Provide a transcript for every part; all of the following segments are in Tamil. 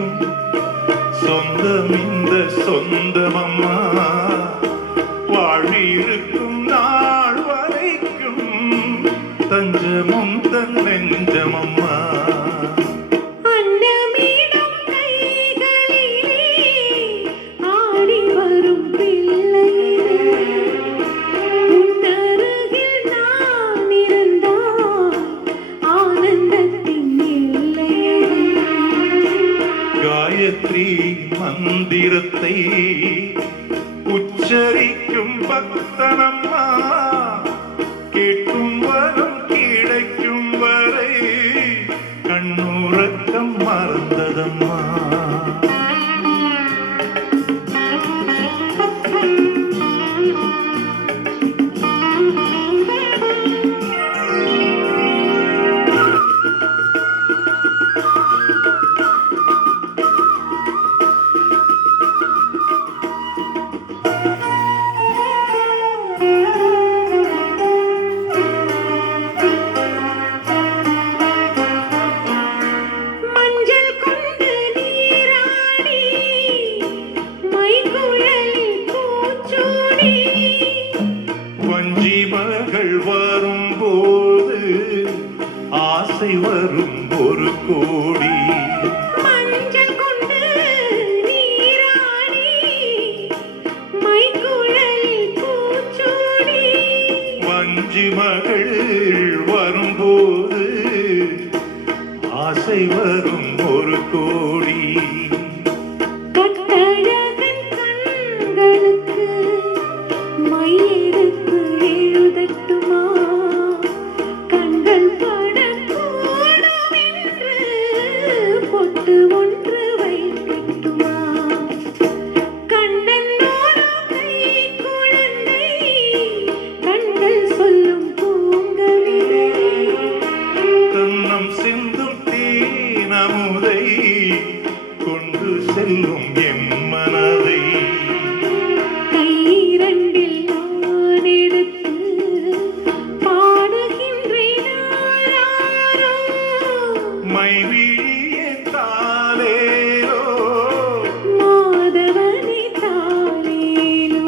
இருக்கும் சொந்தம் இந்த சொந்தமம்மா வாழிருக்கும் நாள் வரைக்கும் தஞ்சமும் தன் நெஞ்சமம்மா காயத்ரி மந்திரத்தை உச்சரிக்கும் பக்தனம்மா கேட்கும் வரம் கிடைக்கும் வரை கண்ணுறக்கம் மறந்ததம்மா மகள் வரும்போது ஆசை வரும் ஒரு கோடி மஞ்சள் கொண்டு நீராடி மைக்குழலில் பூச்சூடி வஞ்சி மகள் வரும்போது ஆசை வரும் ஒரு கோடி கொண்டு செல்லும் என் மனதை கையிரண்டில் நான் எடுத்து பாடுகின்றேன் மைவிழியே தாலேலோ மாதவனே தாலேலோ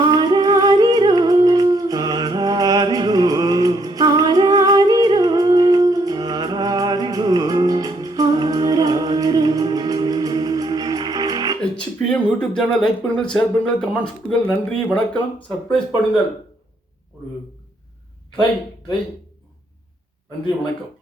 ஆராரிரோ ஆராரிரோ ஆராரிரோ ஆராரிரோ HPM யூடியூப் சேனல் லைக் பண்ணுங்கள், ஷேர் பண்ணுங்கள், கமெண்ட்ஸ் கொடுங்கள். நன்றி, வணக்கம். சர்ப்ரைஸ் பண்ணுங்கள். ஒரு ட்ரை. நன்றி, வணக்கம்.